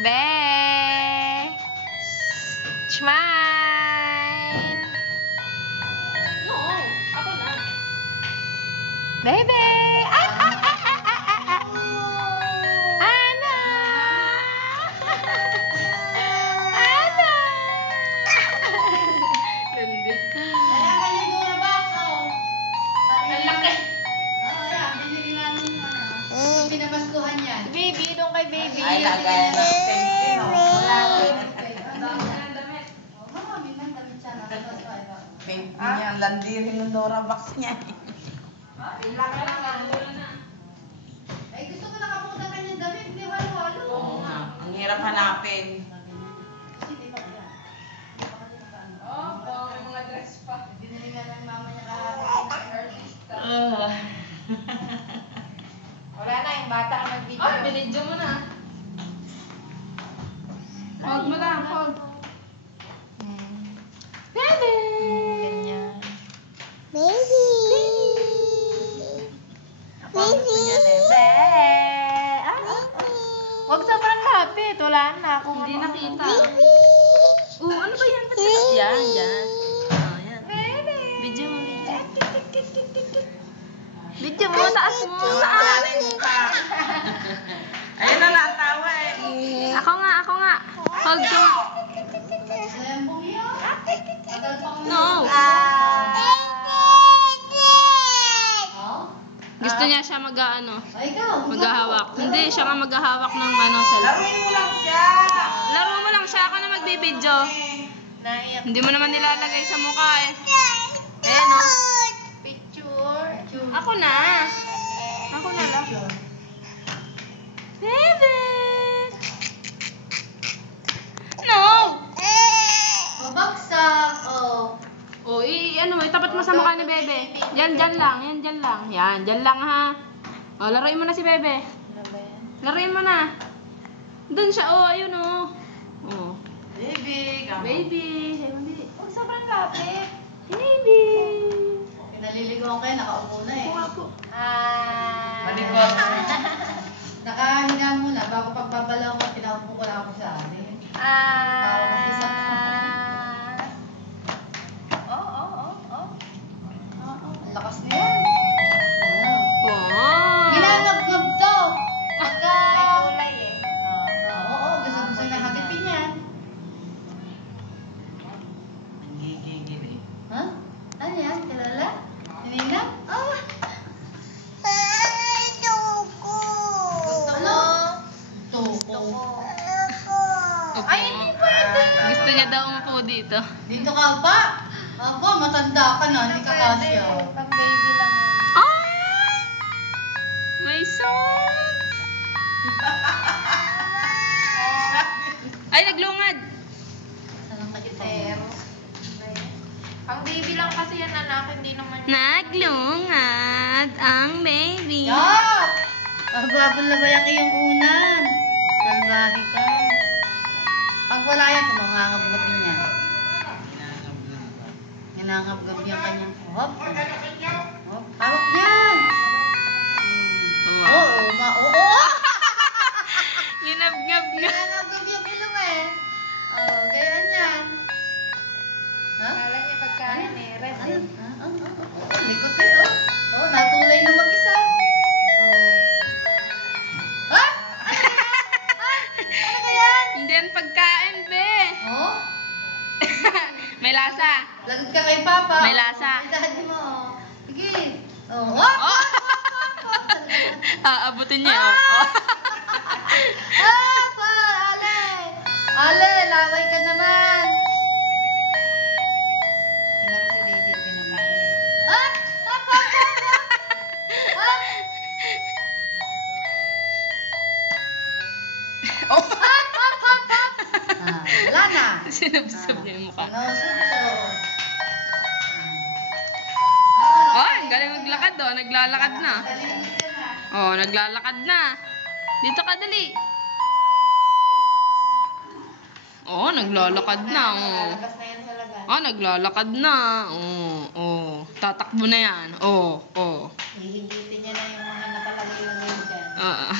Be! Smile! No, ako na. Bebe! Ay! Ana! Ana! Hindi. Kaya kayo muna box, oh. Ang laki. Oo, yan. Binili namin yung ano. Pinabaskuhan yan. Baby, doon kay baby. Ay, lagay na. Pensin, oh. Wala ko. Ang dami na ng damit. Oh, mama, minang damit siya. Nakabaskuhan ba? Pensin niya, ang landirin ng Dora box niya. Ang laki lang lang. Wala na. Ay, gusto ko nakapunta kanyang damit. Hindi halo-halo. Oo nga. Ang hirap hanapin. Kasi di ba yan? Oh, may mga dress pa. Binili nga ng mama niya kahapon. Artista. Wala na, yung bata ang nag-video. Ay, binidyo mo na. Hold mo lang, hold. Bebe! Ganyan. Baby. Ako ang gusto niya na. Be! Huwag sobrang lapit. Wala na akong Hindi nakita. Baby. Ano ba yan? Yan, yan. Oh, yan. Bebe! Video mo, video. Video mo, taas mo. Wala na yung mukha. Ayun na, natawa eh. Ako nga. Hold ko. Lembong yun. Tagal pa kami. No. Oh? Gusto niya siya mag-ano, Ay, ikaw. maghahawak. Hindi, siya nga maghahawak ng cellphone. Laruin mo lang siya. Laro mo lang siya, ako na magbibidyo. Naiyak. Hindi mo naman nilalagay sa mukha eh. Ayan o. Picture. Ako na. Ako na lang. Baby! No! Babagsak. Oh. O, itapat mo sa mukha ni Bebe. Diyan lang. Yan, diyan lang ha. O, laruin mo na si Bebe. Ano ba yan? Laruin mo na. Doon siya, ayun o. O. Baby, kamo. Baby. Hindi. Huwag sobrang lapit. Baby. Naliligaw kayo, nakaupo na eh. Ako nga po. Malikot. Nakahiga muna, bago pagbabalaw ko, pinaupo ko lang ako sa amin. Ang lakas na yan. Wow. Ginagab-gab to! Pagka... May kulay eh. Oo, gusto na hagipin yan. Nanggigigil eh. Ha? Ano yan? Kilala? Ninina? Oh! Gusto mo? Tuko. Ay, hindi pwede. Gusto niya daw umupo dito. Dito ka pa? Ako, matanda ka na, hindi ka kasya. Pang baby lang. Ay! May songs! Ay, naglungad! Anong Pero, pang baby lang kasi yan anak, hindi naman Naglungad ang baby. Yak! Bababol na ba yung iyong unan? Salbahe ka. Pag wala yan, tumangangab-gabi niya. Hinangab-gab yung kanyang hop. Hop. Hawak niyan! Oo, oo. Ginabgab nga. Hinangab-gab yung ilong eh. Oo, ganyan yan. Ha? Kala niya pagkain eh, red Ano? eh. Likot eh, oh. Oh, natulay na mag-isa. Oh. Ha? Ano ba yan? Hindi yan pagkain, be. Oh? May lasa. Lagot ka kay Papa. May lasa. Ay, daddy mo. Sige. Oh, hop! Oh! Aabutin niya, oh. Hop! Ale! Ale, laway ka naman. Tingnan mo si baby at pinakain. Hop! Hop! Hop! Hop! Hop! Oh! Hop! Hop! Hop! Hop! Ah, wala na. Sinubsob niya yung mukha. Ano, suso. Oh, ang galing maglakad, oh. Naglalakad na. Kalimit ka na. Oh, naglalakad na. Dito ka, dali. Oh, naglalakad na, oh. Lalabas na yan sa laban. Oh, naglalakad na. Oh. Tatakbo na yan. Oh. Hihigitin niya na yung mga nakalagay-lagay dyan. Ah.